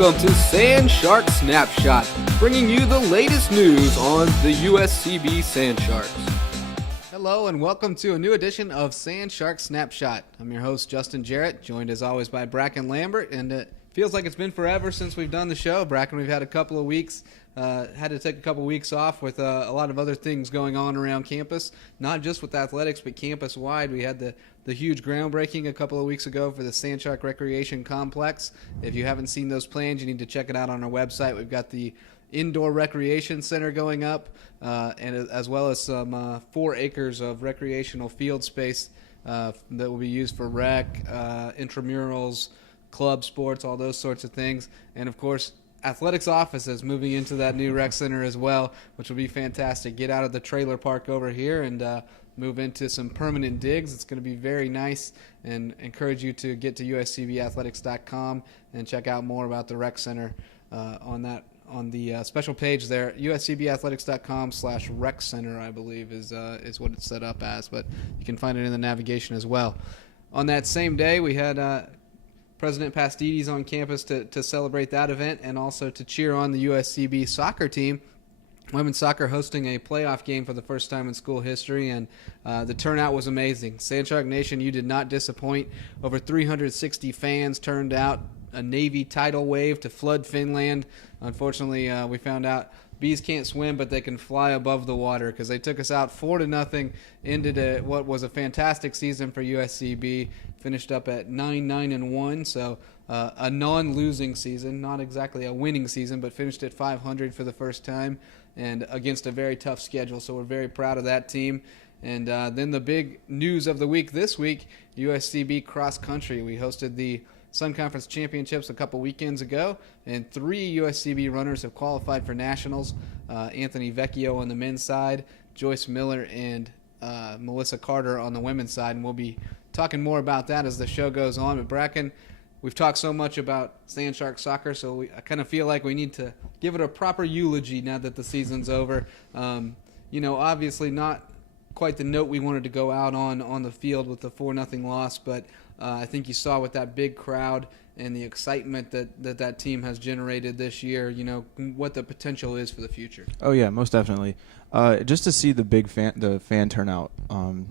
Welcome to Sand Shark Snapshot, bringing you the latest news on the USCB Sand Sharks. Hello and welcome to a new edition of Sand Shark Snapshot. I'm your host, Justin Jarrett, joined as always by Brackin, Lambert, and it feels like it's been forever since we've done the show. Brackin, we've had a couple of weeks, had to take a couple of weeks off with a lot of other things going on around campus, not just with athletics, but campus-wide. We had the huge groundbreaking a couple of weeks ago for the Sand Shark Recreation Complex. If you haven't seen those plans, you need to check it out on our website. We've got the indoor recreation center going up, and as well as some 4 acres of recreational field space that will be used for rec, intramurals, club sports, all those sorts of things. And of course, athletics offices moving into that new rec center as well, which will be fantastic. Get out of the trailer park over here and move into some permanent digs. It's going to be very nice, and encourage you to get to USCBAthletics.com and check out more about the rec center on the special page there. USCBAthletics.com/rec center, I believe, is what it's set up as, but you can find it in the navigation as well. On that same day, we had President Pastides on campus to celebrate that event and also to cheer on the USCB soccer team. Women's soccer hosting a playoff game for the first time in school history, and the turnout was amazing. Sand Shark Nation, you did not disappoint. Over 360 fans turned out. A Navy tidal wave to flood Finland. Unfortunately, we found out bees can't swim, but they can fly above the water, because they took us out 4-0, ended what was a fantastic season for USCB. Finished up at 9-1, so a non-losing season, not exactly a winning season, but finished at 500 for the first time, and against a very tough schedule. So we're very proud of that team. And then the big news of the week this week, USCB cross country. We hosted the Sun Conference Championships a couple weekends ago, and 3 USCB runners have qualified for nationals. Anthony Vecchio on the men's side, Joyce Miller and Melissa Carter on the women's side, and we'll be talking more about that as the show goes on. But Brackin, we've talked so much about Sand Shark soccer, so I kind of feel like we need to give it a proper eulogy now that the season's over. Obviously not quite the note we wanted to go out on the field with the 4-0 loss, but I think you saw with that big crowd and the excitement that team has generated this year, what the potential is for the future. Oh yeah, most definitely. Just to see the fan turnout.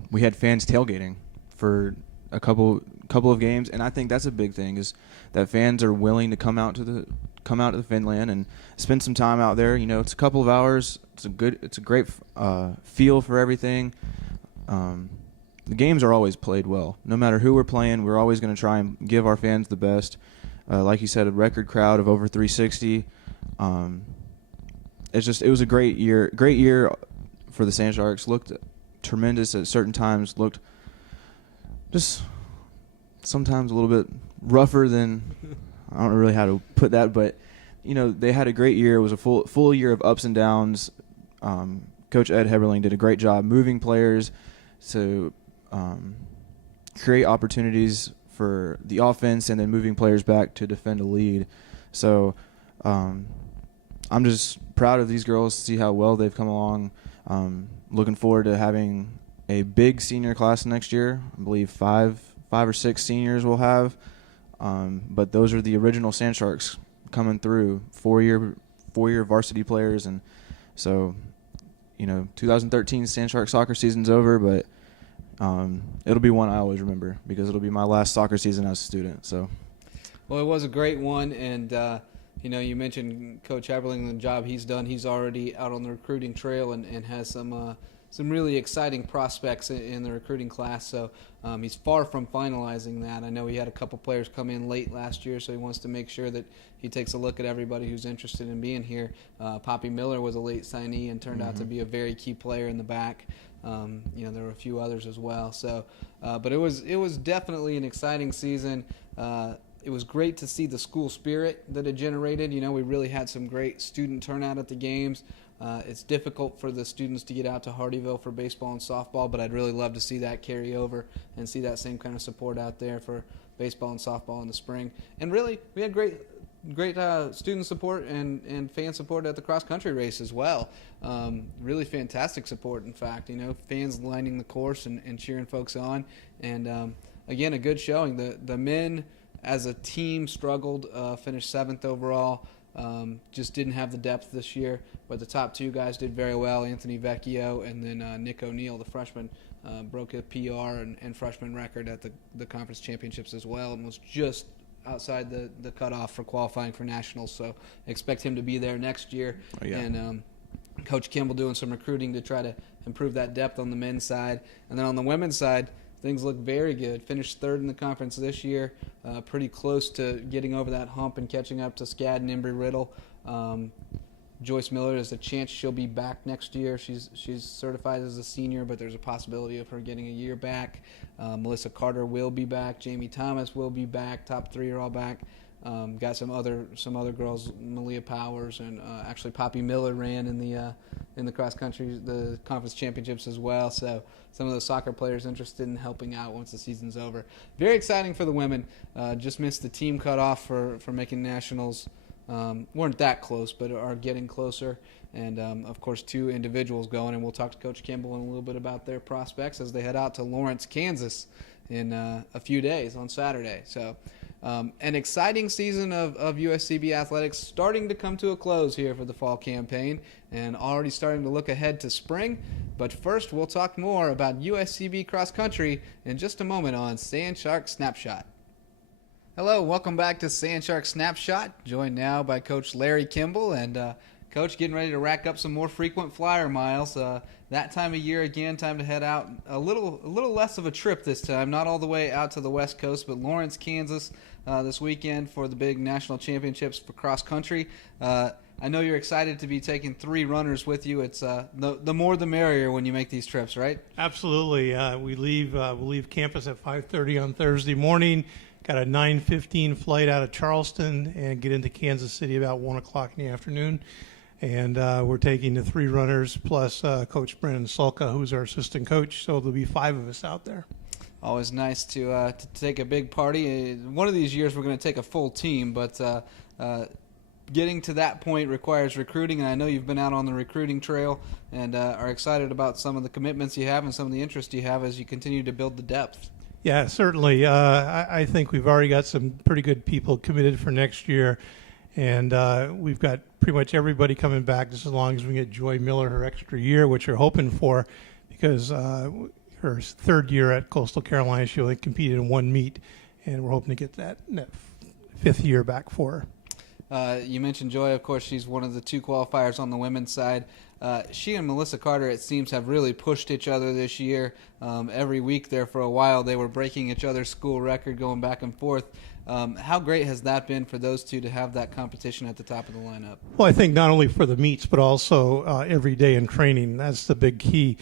We had fans tailgating for a couple of games, and I think that's a big thing, is that fans are willing to come out to the Finland and spend some time out there. It's a couple of hours. It's a great feel for everything. The games are always played well. No matter who we're playing, we're always going to try and give our fans the best. Like you said, a record crowd of over 360. It was a great year for the Sand Sharks. Looked tremendous at certain times. Looked just sometimes a little bit rougher than, I don't know really how to put that, but they had a great year. It was a full year of ups and downs. Coach Ed Heberling did a great job moving players to create opportunities for the offense, and then moving players back to defend a lead. So I'm just proud of these girls to see how well they've come along. Looking forward to having a big senior class next year. I believe five or 6 seniors we'll have. But those are the original Sand Sharks coming through, 4-year varsity players. And so, 2013 Sand Shark soccer season's over, but it'll be one I always remember, because it'll be my last soccer season as a student. So, well, it was a great one, and you mentioned Coach Haberling and the job he's done. He's already out on the recruiting trail and has some really exciting prospects in the recruiting class. So he's far from finalizing that. I know he had a couple players come in late last year, so he wants to make sure that he takes a look at everybody who's interested in being here. Poppy Miller was a late signee and turned out to be a very key player in the back. There were a few others as well. So, but it was definitely an exciting season. It was great to see the school spirit that it generated. We really had some great student turnout at the games. It's difficult for the students to get out to Hardyville for baseball and softball, but I'd really love to see that carry over and see that same kind of support out there for baseball and softball in the spring. And really, we had great student support and fan support at the cross-country race as well. Really fantastic support, in fact. Fans lining the course and cheering folks on. And, again, a good showing. The men as a team struggled, finished 7th overall. Just didn't have the depth this year, but the top 2 guys did very well. Anthony Vecchio and then Nick O'Neill, the freshman, broke a PR and freshman record at the conference championships as well, and was just outside the cutoff for qualifying for nationals. So expect him to be there next year. Oh, yeah. And Coach Kimball doing some recruiting to try to improve that depth on the men's side. And then on the women's side, things look very good. Finished 3rd in the conference this year, pretty close to getting over that hump and catching up to Skad and Embry-Riddle. Joyce Miller, there's a chance she'll be back next year. She's certified as a senior, but there's a possibility of her getting a year back. Melissa Carter will be back. Jamie Thomas will be back. Top 3 are all back. Got some other girls, Malia Powers and actually Poppy Miller ran in the cross country, the conference championships as well. So some of those soccer players interested in helping out once the season's over. Very exciting for the women. Just missed the team cutoff for making nationals. Weren't that close, but are getting closer. And, of course, 2 individuals going, and we'll talk to Coach Kimball in a little bit about their prospects as they head out to Lawrence, Kansas in a few days on Saturday. So an exciting season of USCB Athletics starting to come to a close here for the fall campaign and already starting to look ahead to spring. But first, we'll talk more about USCB cross country in just a moment on Sand Shark Snapshot. Hello, welcome back to Sand Shark Snapshot, joined now by Coach Larry Kimball. And Coach, getting ready to rack up some more frequent flyer miles. That time of year again, time to head out. A little less of a trip this time, not all the way out to the West Coast, but Lawrence, Kansas this weekend for the big national championships for cross country. I know you're excited to be taking 3 runners with you. It's the more the merrier when you make these trips, right? Absolutely. We'll leave campus at 5:30 on Thursday morning. Got a 9:15 flight out of Charleston and get into Kansas City about 1 o'clock in the afternoon. And we're taking the 3 runners plus Coach Brandon Sulka, who's our assistant coach. So there'll be 5 of us out there. Always nice to take a big party. One of these years we're going to take a full team, but getting to that point requires recruiting, and I know you've been out on the recruiting trail and are excited about some of the commitments you have and some of the interest you have as you continue to build the depth. Yeah, certainly. I think we've already got some pretty good people committed for next year, and we've got pretty much everybody coming back just as long as we get Joy Miller her extra year, which we're hoping for, because her 3rd year at Coastal Carolina, she only competed in 1 meet, and we're hoping to get that 5th year back for her. You mentioned Joy, of course. She's one of the 2 qualifiers on the women's side. She and Melissa Carter, it seems, have really pushed each other this year. Every week there for a while, they were breaking each other's school record, going back and forth. How great has that been for those 2 to have that competition at the top of the lineup? Well, I think not only for the meets, but also every day in training. That's the big key.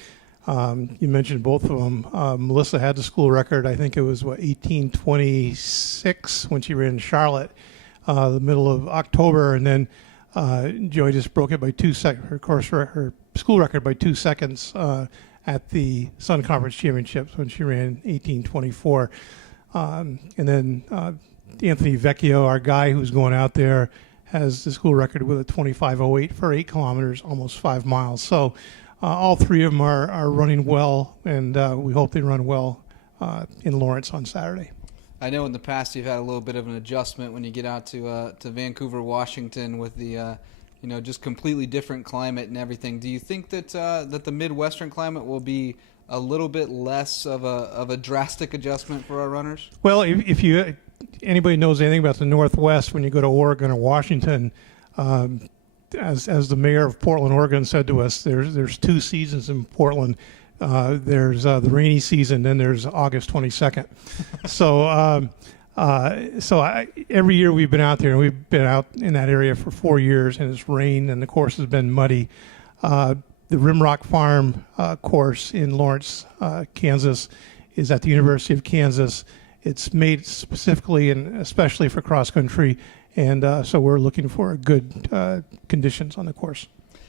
You mentioned both of them. Melissa had the school record. I think it was, 18:26 when she ran in Charlotte, the middle of October. And then Joy just broke it by 2 seconds, her school record by 2 seconds at the Sun Conference Championships when she ran 18:24. And then Anthony Vecchio, our guy who's going out there, has the school record with a 25:08 for 8 kilometers, almost 5 miles. So all 3 of them are running well, and we hope they run well in Lawrence on Saturday. I know in the past you've had a little bit of an adjustment when you get out to Vancouver, Washington, with the just completely different climate and everything. Do you think that that the Midwestern climate will be a little bit less of a drastic adjustment for our runners? Well, if anybody knows anything about the Northwest, when you go to Oregon or Washington, as the mayor of Portland, Oregon said to us, there's 2 seasons in Portland. There's the rainy season, then there's August 22nd. So every year we've been out there, and we've been out in that area for 4 years, and it's rained, and the course has been muddy. The Rimrock Farm course in Lawrence, Kansas, is at the University of Kansas. It's made specifically and especially for cross country, and so we're looking for good conditions on the course.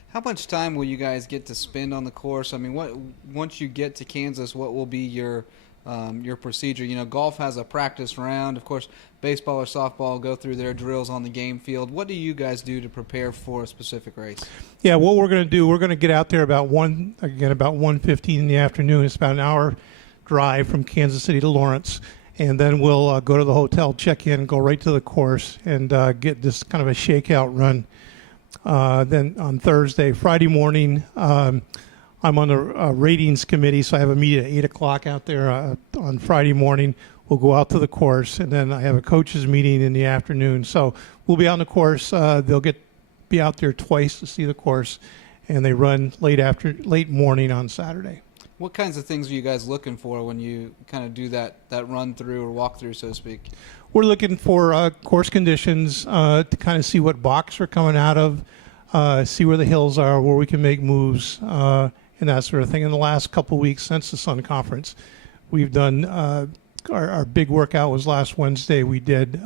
How much time will you guys get to spend on the course? I mean, once you get to Kansas, what will be your procedure? Golf has a practice round. Of course, baseball or softball go through their drills on the game field. What do you guys do to prepare for a specific race? Yeah, what we're going to do, we're going to get out there about 1:15 in the afternoon. It's about an hour drive from Kansas City to Lawrence. and then we'll go to the hotel, check in, go right to the course, and get this kind of a shakeout run. Then on Friday morning, I'm on the ratings committee, so I have a meeting at 8 o'clock out there on Friday morning. We'll go out to the course, and then I have a coaches meeting in the afternoon. So we'll be on the course. They'll be out there twice to see the course, and they run late morning on Saturday. What kinds of things are you guys looking for when you kind of do that run through or walk through, so to speak? We're looking for course conditions to kind of see what box we're coming out of, see where the hills are, where we can make moves, and that sort of thing. In the last couple of weeks since the Sun Conference, we've done our big workout was last Wednesday. We did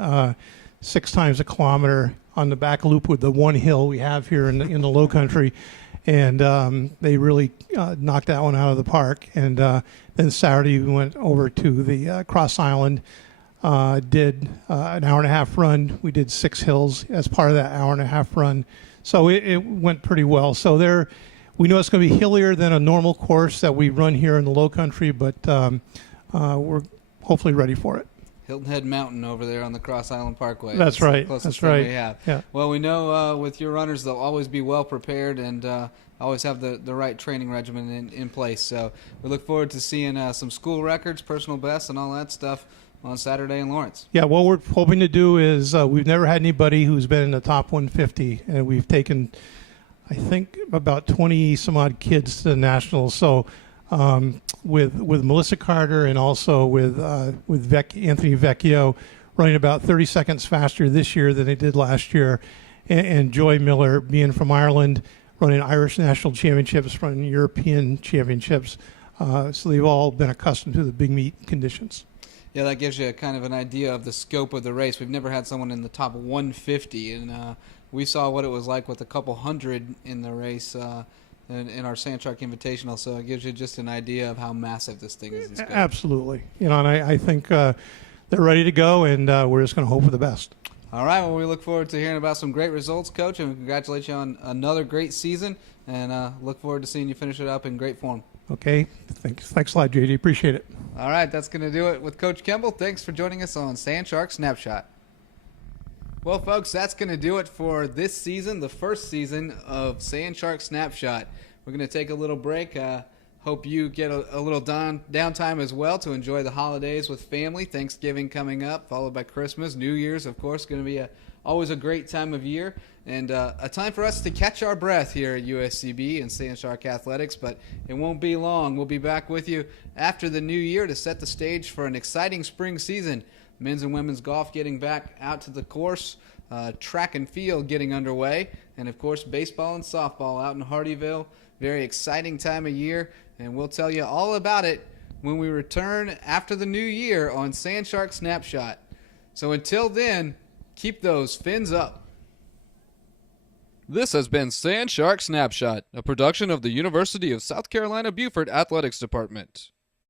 6 times a kilometer on the back loop with the one hill we have here in the Low Country, and they really knocked that one out of the park. And then Saturday we went over to the Cross Island, did an hour-and-a-half run. We did 6 hills as part of that hour-and-a-half run, so it went pretty well. So we know it's going to be hillier than a normal course that we run here in the Low Country, but we're hopefully ready for it. Hilton Head Mountain over there on the Cross Island Parkway. That's right. Closest That's right. we have. Yeah. Well, we know with your runners, they'll always be well prepared and always have the right training regimen in place. So we look forward to seeing some school records, personal bests, and all that stuff on Saturday in Lawrence. Yeah, what we're hoping to do is we've never had anybody who's been in the top 150, and we've taken, I think, about 20 some odd kids to the Nationals. So with Melissa Carter and also with Anthony Vecchio running about 30 seconds faster this year than they did last year, and Joy Miller being from Ireland, running Irish National Championships, running European Championships. So they've all been accustomed to the big meet conditions. Yeah, that gives you kind of an idea of the scope of the race. We've never had someone in the top 150, and we saw what it was like with a couple hundred in the race in our Sand Shark Invitational, so it gives you just an idea of how massive this thing is in scope. Absolutely. And I think they're ready to go, and we're just going to hope for the best. All right, well, we look forward to hearing about some great results, Coach, and we congratulate you on another great season, and look forward to seeing you finish it up in great form. Okay. Thanks a lot, JD. Appreciate it. All right, that's going to do it with Coach Kimball. Thanks for joining us on Sand Shark Snapshot. Well, folks, that's going to do it for this season, the first season of Sand Shark Snapshot. We're going to take a little break. Hope you get a little downtime as well to enjoy the holidays with family. Thanksgiving coming up, followed by Christmas. New Year's, of course, going to be always a great time of year. And a time for us to catch our breath here at USCB and Sand Shark Athletics, but it won't be long. We'll be back with you after the new year to set the stage for an exciting spring season. Men's and women's golf getting back out to the course, track and field getting underway, and of course baseball and softball out in Hardyville. Very exciting time of year, and we'll tell you all about it when we return after the new year on Sand Shark Snapshot. So until then, keep those fins up. This has been Sand Shark Snapshot, a production of the University of South Carolina Beaufort Athletics Department.